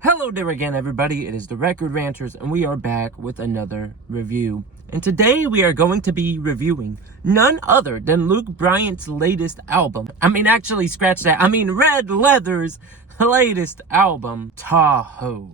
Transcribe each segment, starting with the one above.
Hello there again, everybody. It is the Record Ranters, and we are back with another review. And today we are going to be reviewing none other than Luke Bryan's latest album. Scratch that. Red Leather's latest album, Tahoe.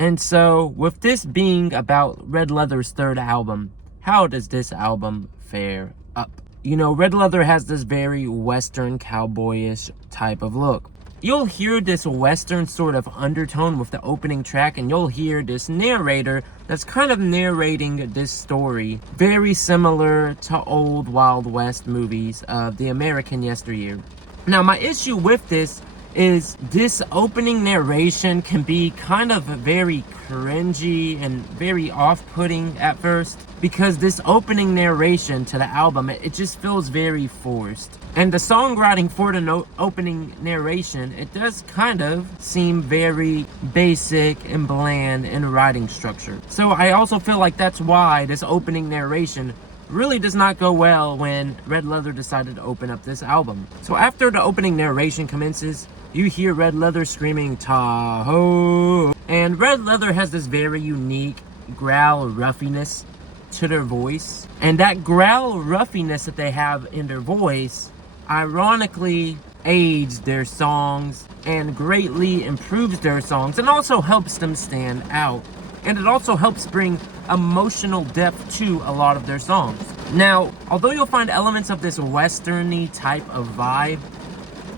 And so, with this being about Red Leather's third album, how does this album fare up? You know, Red Leather has this very Western cowboyish type of look. You'll hear this Western sort of undertone with the opening track, and you'll hear this narrator that's kind of narrating this story, very similar to old Wild West movies of the American yesteryear. Now, my issue with this is this opening narration can be kind of very cringy and very off-putting at first, because this opening narration to the album, it just feels very forced. And the songwriting for the opening narration, it does kind of seem very basic and bland in writing structure. So I also feel like that's why this opening narration really does not go well when Red Leather decided to open up this album. So after the opening narration commences, you hear Red Leather screaming Tahoe. And Red Leather has this very unique growl ruffiness to their voice. And that growl ruffiness that they have in their voice ironically aids their songs and greatly improves their songs and also helps them stand out. And it also helps bring emotional depth to a lot of their songs. Now, although you'll find elements of this western-y type of vibe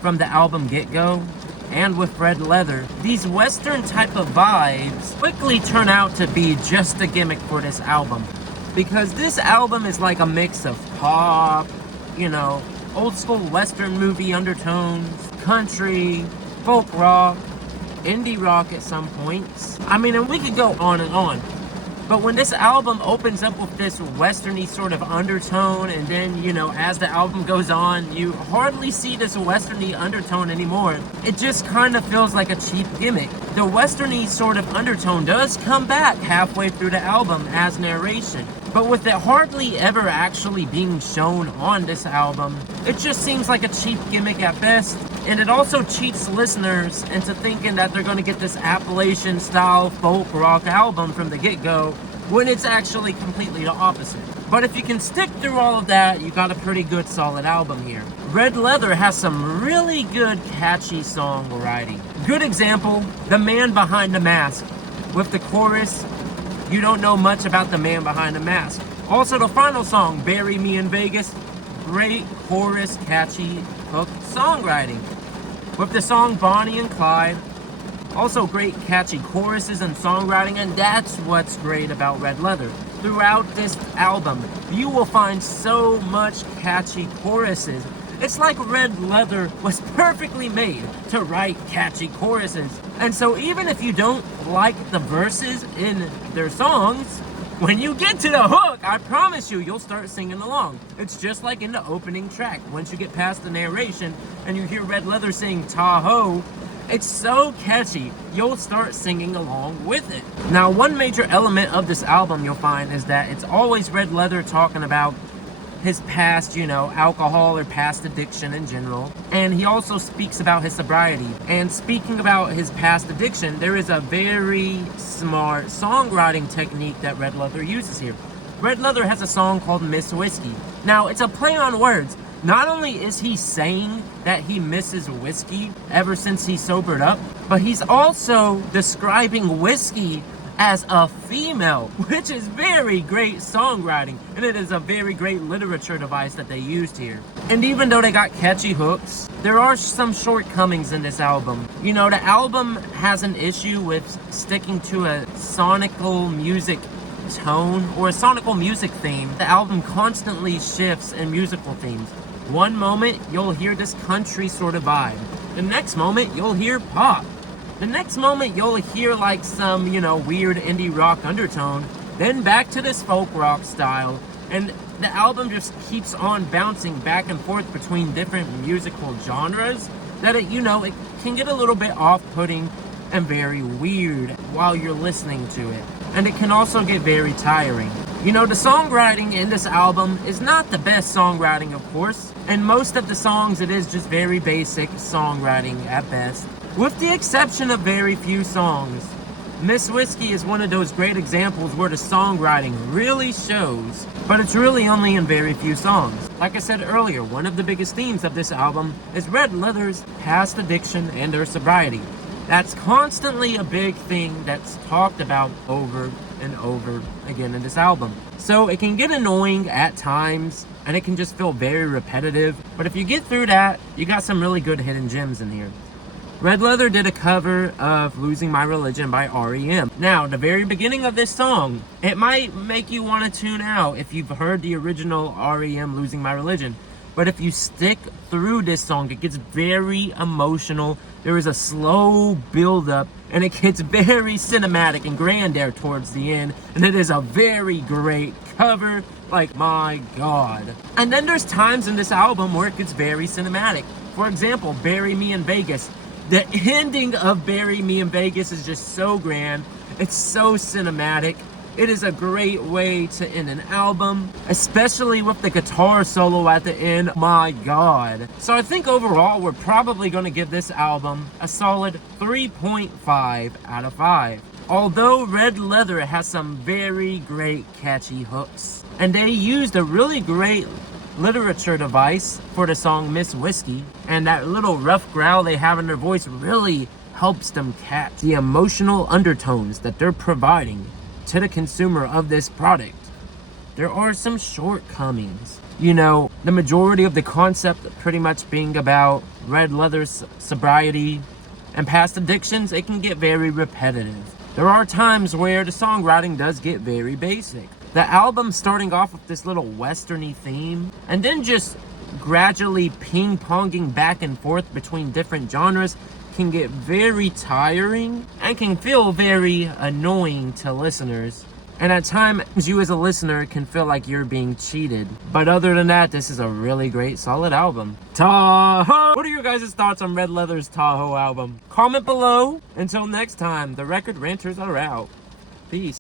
from the album get-go, and with Red Leather, these western type of vibes quickly turn out to be just a gimmick for this album. Because this album is like a mix of pop, you know, old school western movie undertones, country, folk rock, indie rock at some points. And we could go on and on. But when this album opens up with this western-y sort of undertone, and then, you know, as the album goes on, you hardly see this western-y undertone anymore. It just kind of feels like a cheap gimmick. The western-y sort of undertone does come back halfway through the album as narration. But with it hardly ever actually being shown on this album, it just seems like a cheap gimmick at best. And it also cheats listeners into thinking that they're going to get this Appalachian-style folk rock album from the get-go, when it's actually completely the opposite. But if you can stick through all of that, you got a pretty good solid album here. Red Leather has some really good catchy songwriting. Good example, The Man Behind the Mask. With the chorus, you don't know much about the man behind the mask. Also the final song, Bury Me in Vegas, great chorus, catchy hook songwriting. With the song Bonnie and Clyde, also great catchy choruses and songwriting, and that's what's great about Red Leather. Throughout this album, you will find so much catchy choruses. It's like Red Leather was perfectly made to write catchy choruses. And so even if you don't like the verses in their songs, when you get to the hook, I promise you'll start singing along. It's just like in the opening track. Once you get past the narration and you hear Red Leather sing Tahoe, it's so catchy, you'll start singing along with it. Now, one major element of this album you'll find is that it's always Red Leather talking about his past, you know, alcohol or past addiction in general. And he also speaks about his sobriety. And speaking about his past addiction, there is a very smart songwriting technique that Red Leather uses here. Red Leather has a song called Miss Whiskey. Now, it's a play on words. Not only is he saying that he misses whiskey ever since he sobered up, but he's also describing whiskey as a female, which is very great songwriting, and it is a very great literature device that they used here. And even though they got catchy hooks, there are some shortcomings in this album. You know, the album has an issue with sticking to a sonical music tone or a sonical music theme. The album constantly shifts in musical themes. One moment, you'll hear this country sort of vibe. The next moment, you'll hear pop. The next moment, you'll hear like some, you know, weird indie rock undertone. Then back to this folk rock style. And the album just keeps on bouncing back and forth between different musical genres that it can get a little bit off-putting and very weird while you're listening to it. And it can also get very tiring. You know, the songwriting in this album is not the best songwriting, of course, and most of the songs it is just very basic songwriting at best, with the exception of very few songs. Miss Whiskey is one of those great examples where the songwriting really shows, but it's really only in very few songs. Like I said earlier, one of the biggest themes of this album is Red Leather's past addiction and their sobriety. That's constantly a big thing that's talked about over and over again in this album. So it can get annoying at times, and it can just feel very repetitive, but if you get through that, you got some really good hidden gems in here. Red Leather did a cover of Losing My Religion by R.E.M. Now, the very beginning of this song, it might make you want to tune out if you've heard the original R.E.M. Losing My Religion. But if you stick through this song, it gets very emotional. There is a slow build-up, and it gets very cinematic and grand there towards the end. And it is a very great cover. Like, my God. And then there's times in this album where it gets very cinematic. For example, Bury Me in Vegas. The ending of Bury Me in Vegas is just so grand. It's so cinematic. It is a great way to end an album, especially with the guitar solo at the end. My God. So I think overall, we're probably going to give this album a solid 3.5 out of 5. Although Red Leather has some very great catchy hooks, and they used a really great literature device for the song Miss Whiskey, and that little rough growl they have in their voice really helps them catch the emotional undertones that they're providing to the consumer of this product. There are some shortcomings. You know, the majority of the concept pretty much being about Red Leather's sobriety and past addictions, it can get very repetitive. There are times where the songwriting does get very basic. The album starting off with this little westerny theme, and then just gradually ping-ponging back and forth between different genres can get very tiring and can feel very annoying to listeners. And at times, you as a listener can feel like you're being cheated. But other than that, this is a really great, solid album. Tahoe! What are your guys' thoughts on Red Leather's Tahoe album? Comment below. Until next time, the record ranters are out. Peace.